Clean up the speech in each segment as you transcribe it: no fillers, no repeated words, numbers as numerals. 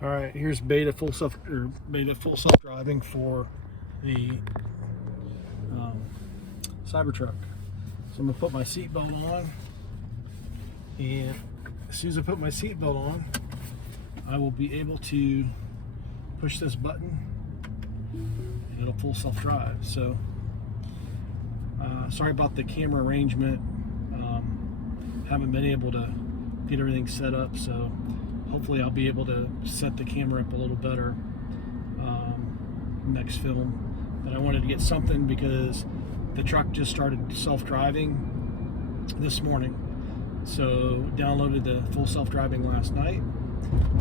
All right, here's beta full self-driving for the Cybertruck. So I'm gonna put my seatbelt on, and as soon as I put my seatbelt on, I will be able to push this button, and it'll full self-drive. So sorry about the camera arrangement. Haven't been able to get everything set up, so hopefully I'll be able to set the camera up a little better next film. But I wanted to get something because the truck just started self-driving this morning. So downloaded the full self-driving last night,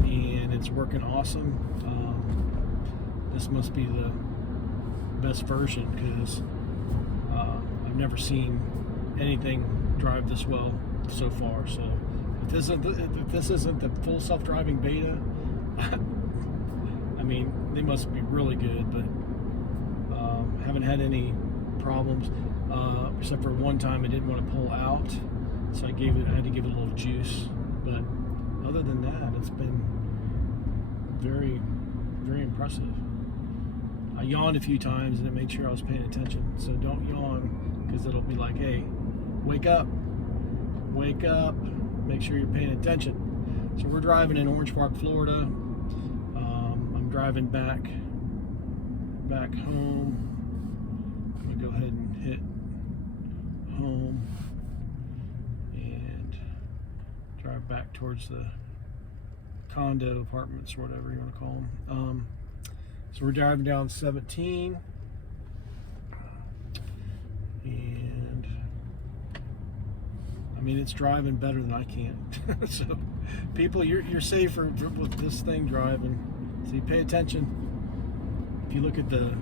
and it's working awesome. This must be the best version because I've never seen anything drive this well so far. So if this isn't the full self-driving beta, I mean, they must be really good. But haven't had any problems except for one time I didn't want to pull out, so I had to give it a little juice. But other than that, it's been very, very impressive. I yawned a few times and it made sure I was paying attention. So don't yawn, because it'll be like, hey, wake up, make sure you're paying attention. So we're driving in Orange Park, Florida. I'm driving back home. I'm gonna go ahead and hit home and drive back towards the condo apartments or whatever you want to call them. So we're driving down 17, and I mean, it's driving better than I can. So people, you're safer with this thing driving. So you pay attention. If you look at the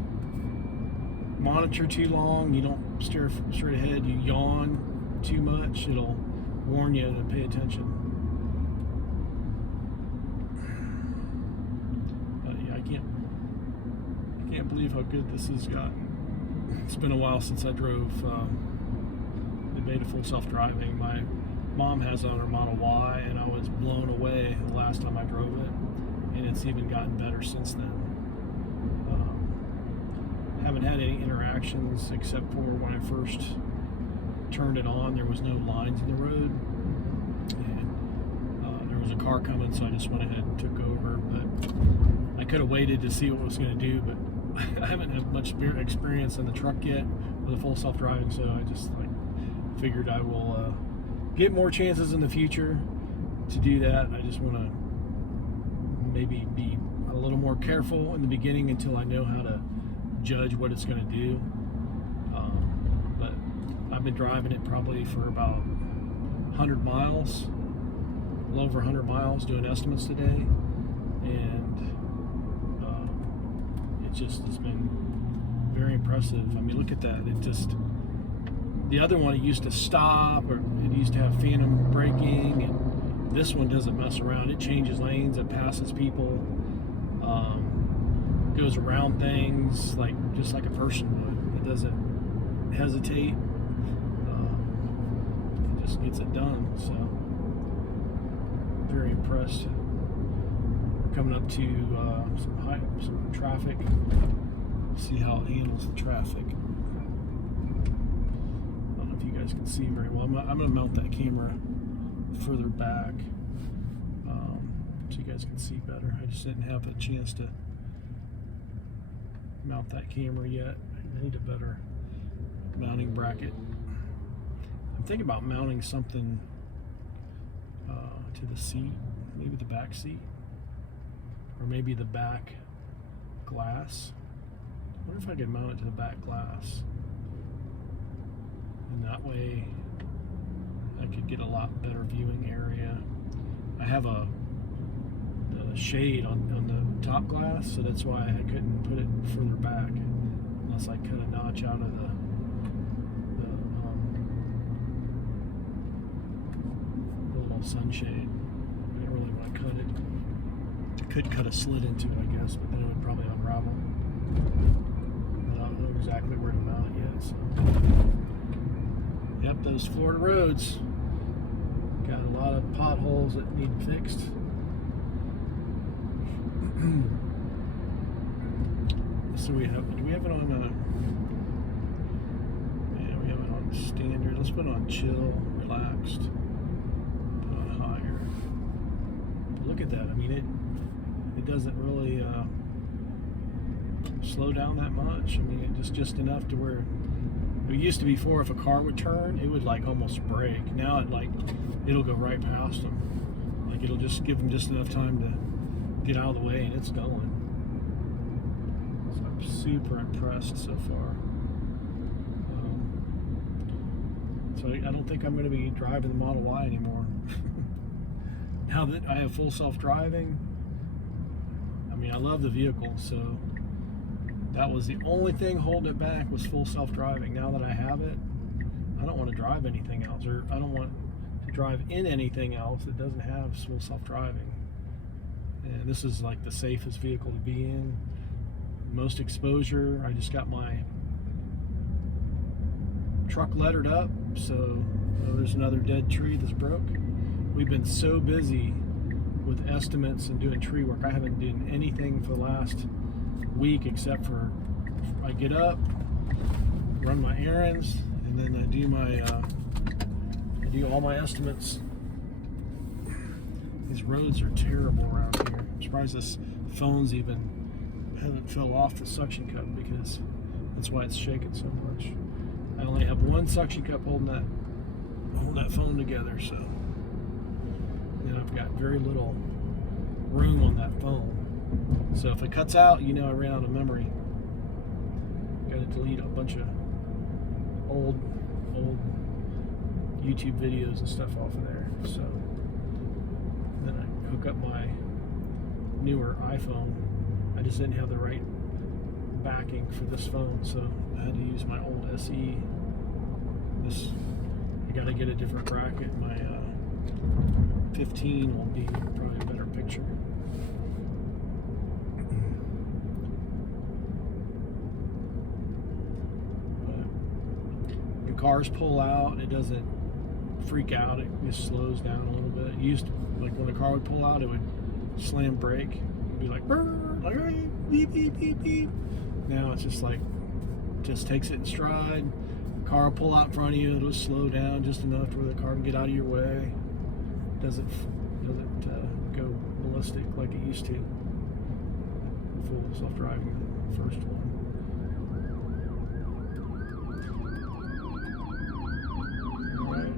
monitor too long, you don't stare straight ahead, you yawn too much, it'll warn you to pay attention. But yeah, I can't believe how good this has gotten. It's been a while since I drove the beta full self-driving. My mom has it on her Model Y, and I was blown away the last time I drove it, and it's even gotten better since then. Haven't had any interactions except for when I first turned it on. There was no lines in the road, and there was a car coming, so I just went ahead and took over. But I could have waited to see what it was going to do, but I haven't had much experience in the truck yet with a full self-driving, so I just figured I will get more chances in the future to do that. I just want to maybe be a little more careful in the beginning until I know how to judge what it's going to do. But I've been driving it probably for about 100 miles, a little over 100 miles, doing estimates today, and it's been very impressive. I mean, look at that. The other one, it used to stop, or it used to have phantom braking, and this one doesn't mess around. It changes lanes, it passes people, goes around things just like a person would. It doesn't hesitate. It just gets it done. So very impressed. We're coming up to some traffic. See how it handles the traffic. I don't know if you guys can see very well. I'm going to mount that camera further back so you guys can see better. I just didn't have a chance to mount that camera yet. I need a better mounting bracket. I'm thinking about mounting something to the seat, maybe the back seat, or maybe the back glass. I wonder if I could mount it to the back glass, and that way I could get a lot better viewing area. I have a shade on the top glass, so that's why I couldn't put it further back unless I cut a notch out of the little sunshade. I don't really want to cut it. I could cut a slit into it, I guess, but then it would probably unravel. I don't know exactly where to mount it yet. So, yep, those Florida roads got a lot of potholes that need fixed. So do we have it on, yeah, we have it on standard. Let's put it on chill, relaxed, put it on higher. Look at that. I mean, it doesn't really slow down that much. I mean, it's just enough to where it used to be before, if a car would turn, it would like almost brake. Now it'll go right past them. Like it'll just give them just enough time to get out of the way, and it's going. So I'm super impressed so far. So I don't think I'm going to be driving the Model Y anymore. Now that I have full self-driving, I mean, I love the vehicle, so that was the only thing holding it back, was full self-driving. Now that I have it, I don't want to drive anything else, or I don't want to drive in anything else that doesn't have full self-driving. And this is like the safest vehicle to be in. Most exposure. I just got my truck lettered up, so there's another dead tree that's broke. We've been so busy with estimates and doing tree work. I haven't done anything for the last week except for I get up, run my errands, and then I do all my estimates. These roads are terrible around here. I'm surprised this phone's even hasn't fell off the suction cup, because that's why it's shaking so much. I only have one suction cup holding that phone together, so and I've got very little room on that phone. So if it cuts out, you know I ran out of memory. Got to delete a bunch of old YouTube videos and stuff off of there. So then I hook up my newer iPhone. I just didn't have the right backing for this phone, so I had to use my old SE. I got to get a different bracket. My 15 will be probably a better picture. When cars pull out, it doesn't freak out. It just slows down a little bit. It used to, like when the car would pull out, it would slam brake. It'd be like, brr, like beep, beep, beep, beep. Now it's just like, just takes it in stride. Car will pull out in front of you, it'll slow down just enough to where the car can get out of your way. Doesn't go ballistic like it used to. Full self-driving, the first one. All right.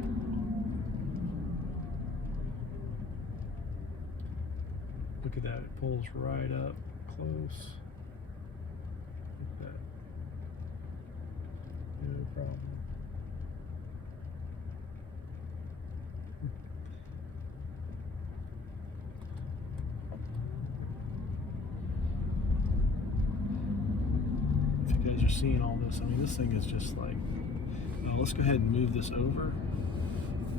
Look at that, it pulls right up close. Look at that. No problem. If you guys are seeing all this, I mean, this thing is just like, let's go ahead and move this over.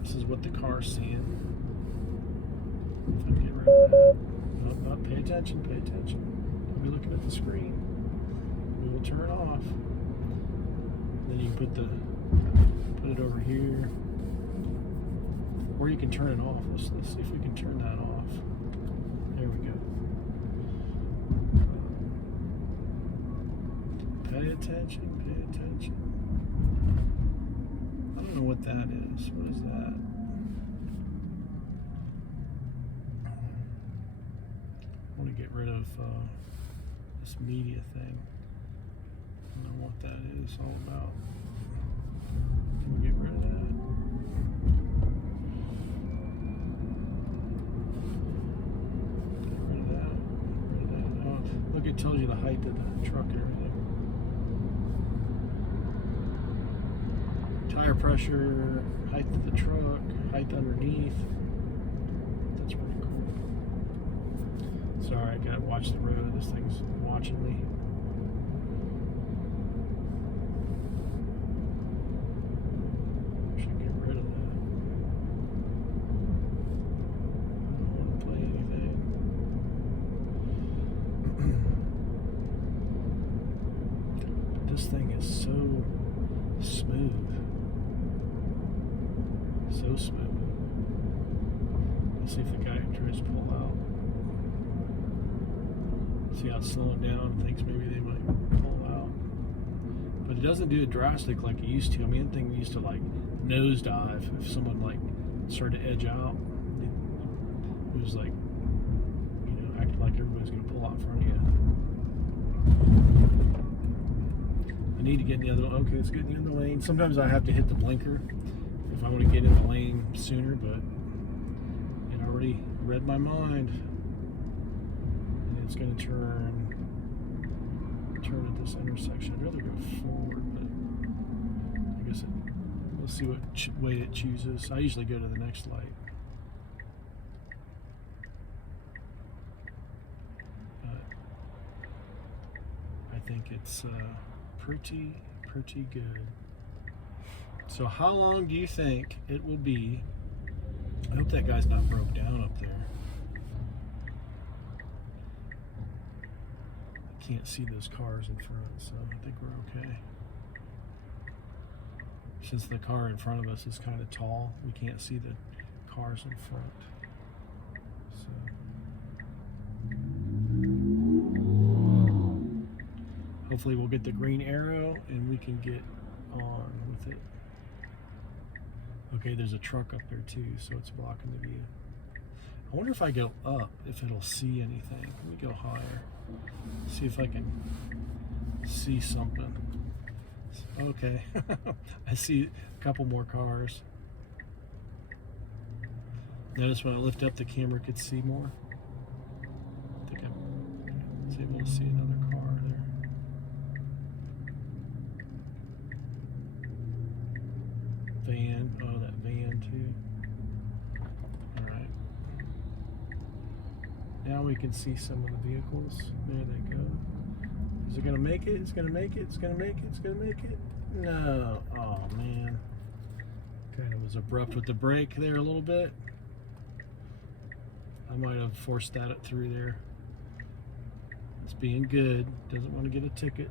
This is what the car's seeing. If I get rid of that. No, pay attention, pay attention. Don't be looking at the screen. We will turn off. Then you can put it over here, or you can turn it off. Let's see if we can turn that off. There we go. Pay attention, pay attention. I don't know what that is. What is that? I want to get rid of this media thing. I don't know what that is all about. Can we get rid of that? Get rid of that. Get rid of that. Oh, look, it tells you the height of the truck and everything. Tire pressure, height of the truck, height underneath. That's pretty cool. Sorry, I gotta watch the road. This thing's watching me. Should get rid of that. I don't want to play anything. This thing is so smooth. So smooth. Let's see if the guy tries to pull out. See how it's slowing down. Thinks maybe they might pull out, but it doesn't do it drastic like it used to. I mean, the thing used to like nosedive if someone like started to edge out. It was like, acting like everybody's going to pull out in front of you. I need to get in the other. Okay, it's getting in the lane. Sometimes I have to hit the blinker if I want to get in the lane sooner, but it already read my mind. And it's going to turn at this intersection. I'd rather go forward, but I guess we'll see what way it chooses. I usually go to the next light. But I think it's pretty good. So how long do you think it will be? I hope that guy's not broke down up there. I can't see those cars in front, so I think we're okay. Since the car in front of us is kind of tall, we can't see the cars in front. So hopefully we'll get the green arrow and we can get on with it. Okay, there's a truck up there too, so it's blocking the view. I wonder if I go up, if it'll see anything. Let me go higher. See if I can see something. Okay, I see a couple more cars. Notice when I lift up, the camera could see more. I think I was able to see another car there. Van, oh, that van too. All right. Now we can see some of the vehicles. There they go. Is it gonna make it? It's gonna make it. It's gonna make it. It's gonna make it. No. Oh man. Kind of was abrupt with the brake there a little bit. I might have forced that through there. It's being good. Doesn't want to get a ticket.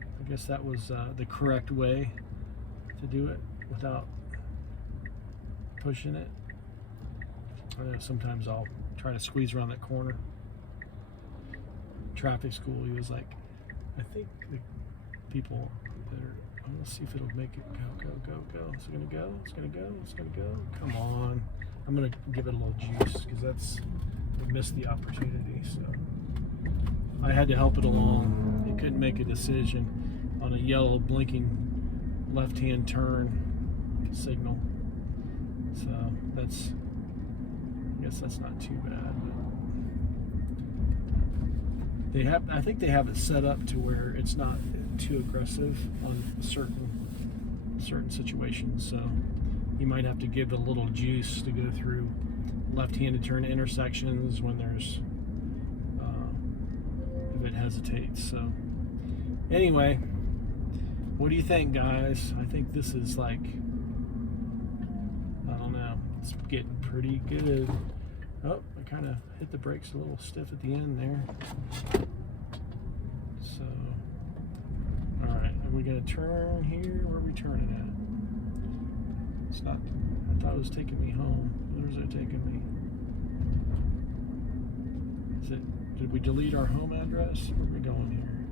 I guess that was the correct way to do it without pushing it. I know sometimes I'll try to squeeze around that corner. Traffic school, he was like, I think the people that are, I'm gonna see if it'll make it go. Is it gonna go? It's gonna go. It's gonna go. Come on. I'm gonna give it a little juice because we missed the opportunity. So I had to help it along. It couldn't make a decision on a yellow blinking left-hand turn signal. So I guess that's not too bad. But I think they have it set up to where it's not too aggressive on certain situations. So you might have to give it a little juice to go through left-handed turn intersections when there's if it hesitates. So anyway, what do you think, guys? I think this is like, I don't know, it's getting pretty good. Oh, I kind of hit the brakes a little stiff at the end there. So, all right, are we gonna turn here? Where are we turning at? It's not, I thought it was taking me home. Where's it taking me? Did we delete our home address? Where are we going here?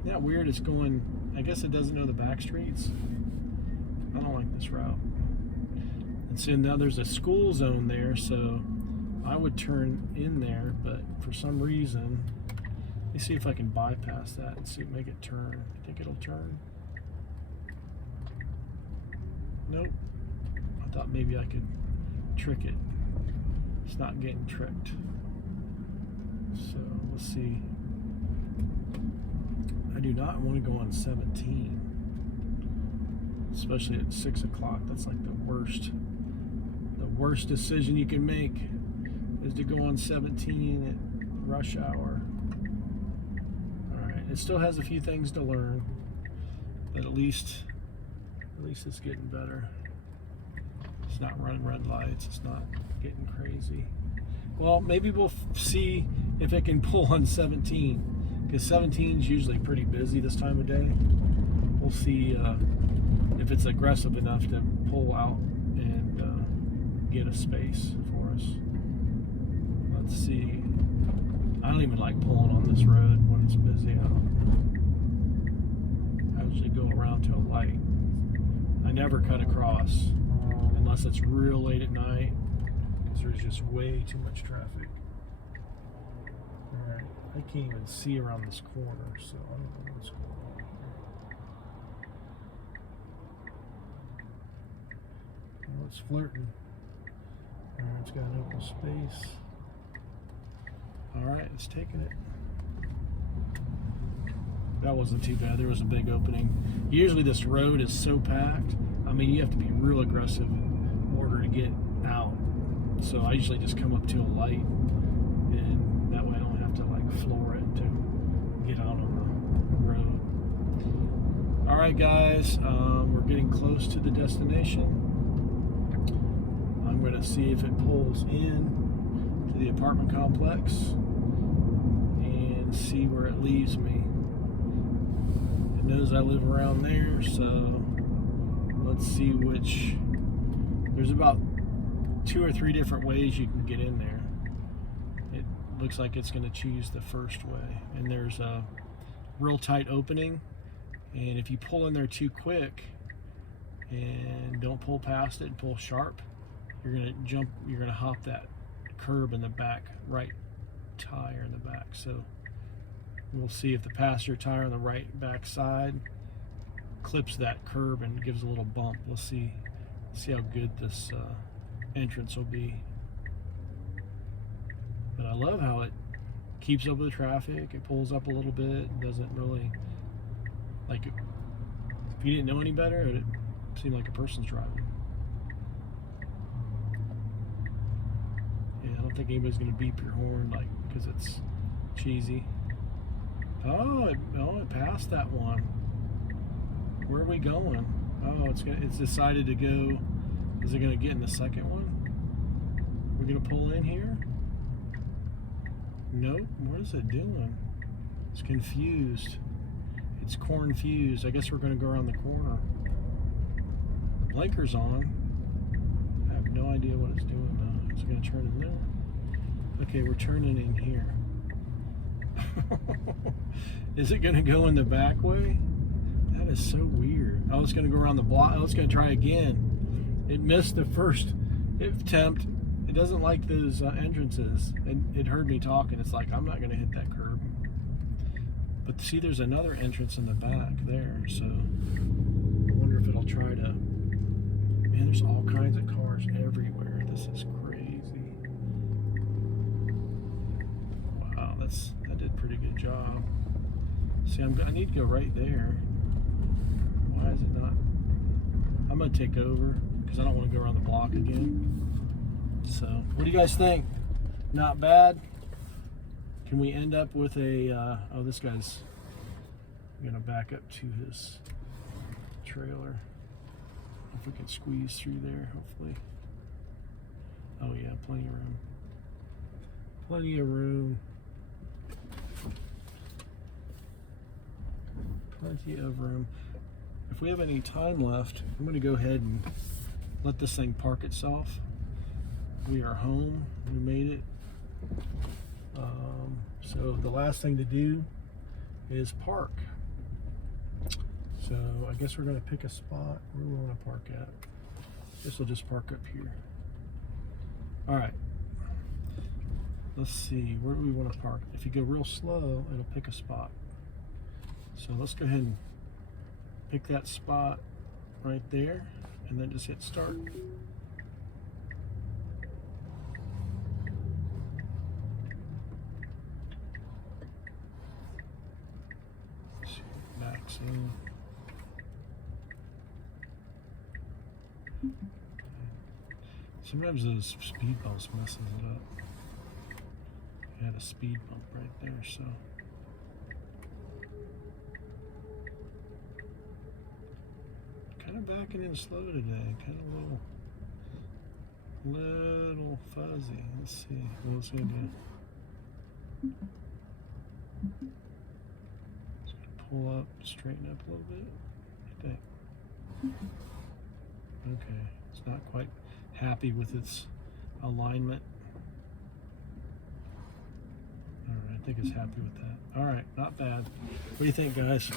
Isn't that weird? It's going, I guess it doesn't know the back streets. I don't like this route. And so now there's a school zone there, so I would turn in there, but for some reason, let me see if I can bypass that and see, make it turn. You think it'll turn? Nope. I thought maybe I could trick it. It's not getting tricked. So let's see. I do not want to go on 17, especially at 6 o'clock. That's like the worst decision you can make is to go on 17 at rush hour. All right, it still has a few things to learn, but at least it's getting better. It's not running red lights. It's not getting crazy. Well, maybe we'll see if it can pull on 17, because 17 is usually pretty busy this time of day. We'll see if it's aggressive enough to pull out and get a space for us. Let's see. don't even like pulling on this road when it's busy out. I usually go around to a light. I never cut across unless it's real late at night because there's just way too much traffic. Alright, I can't even see around this corner, so I don't know what's going on here. Well, it's flirting. Alright, it's got an open space. Alright, it's taking it. That wasn't too bad. There was a big opening. Usually this road is so packed. I mean, you have to be real aggressive in order to get out. So I usually just come up to a light, and that way I don't have to like floor it to get out on the road. All right, guys, we're getting close to the destination. I'm going to see if it pulls in to the apartment complex and see where it leaves me. It knows I live around there, so let's see which. There's about 2 or 3 different ways you can get in there. It looks like it's going to choose the first way, and there's a real tight opening, and if you pull in there too quick and don't pull past it and pull sharp, you're going to hop that curb in the back, right tire in the back. So we'll see if the passenger tire on the right back side clips that curb and gives a little bump. We'll see how good this entrance will be. But I love how it keeps up with the traffic. It pulls up a little bit. Doesn't really, like, if you didn't know any better, it seemed like a person's driving. Yeah, I don't think anybody's gonna beep your horn like because it's cheesy. Oh, it passed that one. Where are we going? Oh, it's decided to go. Is it gonna get in the second one? We're gonna pull in here? Nope. What is it doing? It's confused. It's corn-fused. I guess we're gonna go around the corner. Blinker's on. I have no idea what it's doing though. Is it gonna turn in there? Okay, we're turning in here. Is it gonna go in the back way? That is so weird. Oh, it's gonna go around the block. Oh, it's gonna try again. It missed the first attempt. It doesn't like those entrances. And it heard me talking. It's like, I'm not gonna hit that curb. But see, there's another entrance in the back there. So I wonder if it'll try to. Man, there's all kinds of cars everywhere. This is crazy. Wow, that did a pretty good job. See, I need to go right there. Why is it not? I'm gonna take over because I don't want to go around the block again. So, what do you guys think? Not bad. Can we end up with a? Oh, this guy's gonna back up to his trailer. If we can squeeze through there, hopefully. Oh yeah, plenty of room. Plenty of room. Plenty of room. If we have any time left, I'm going to go ahead and let this thing park itself. We are home. We made it. So the last thing to do is park. So I guess we're going to pick a spot where we want to park at. Guess we'll just park up here. All right. Let's see. Where do we want to park? If you go real slow, it'll pick a spot. So let's go ahead and pick that spot right there and then just hit start. Let's see, max in. Sometimes those speed bumps messes it up. You had a speed bump right there, so. Kind of backing in slow today, kind of little fuzzy. Let's see what else we can do. Just gonna pull up, straighten up a little bit. What do you think? Okay, it's not quite happy with its alignment. All right. I think is happy with that. All right, not bad. What do you think, guys?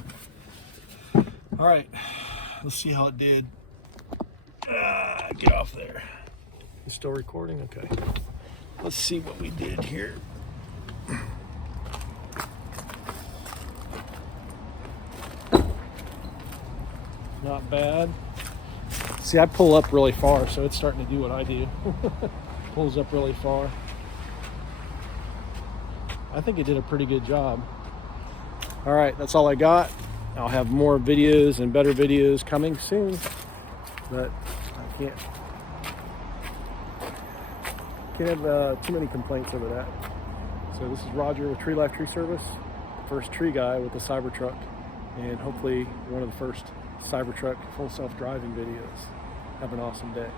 All right, let's see how it did. Get off there. You still recording? Okay. Let's see what we did here. Not bad. See, I pull up really far, so it's starting to do what I do. Pulls up really far. I think it did a pretty good job. All right, that's all I got. I'll have more videos and better videos coming soon, but I can't have too many complaints over that. So this is Roger with Tree Life Tree Service, first tree guy with the Cybertruck, and hopefully one of the first Cybertruck full self-driving videos. Have an awesome day.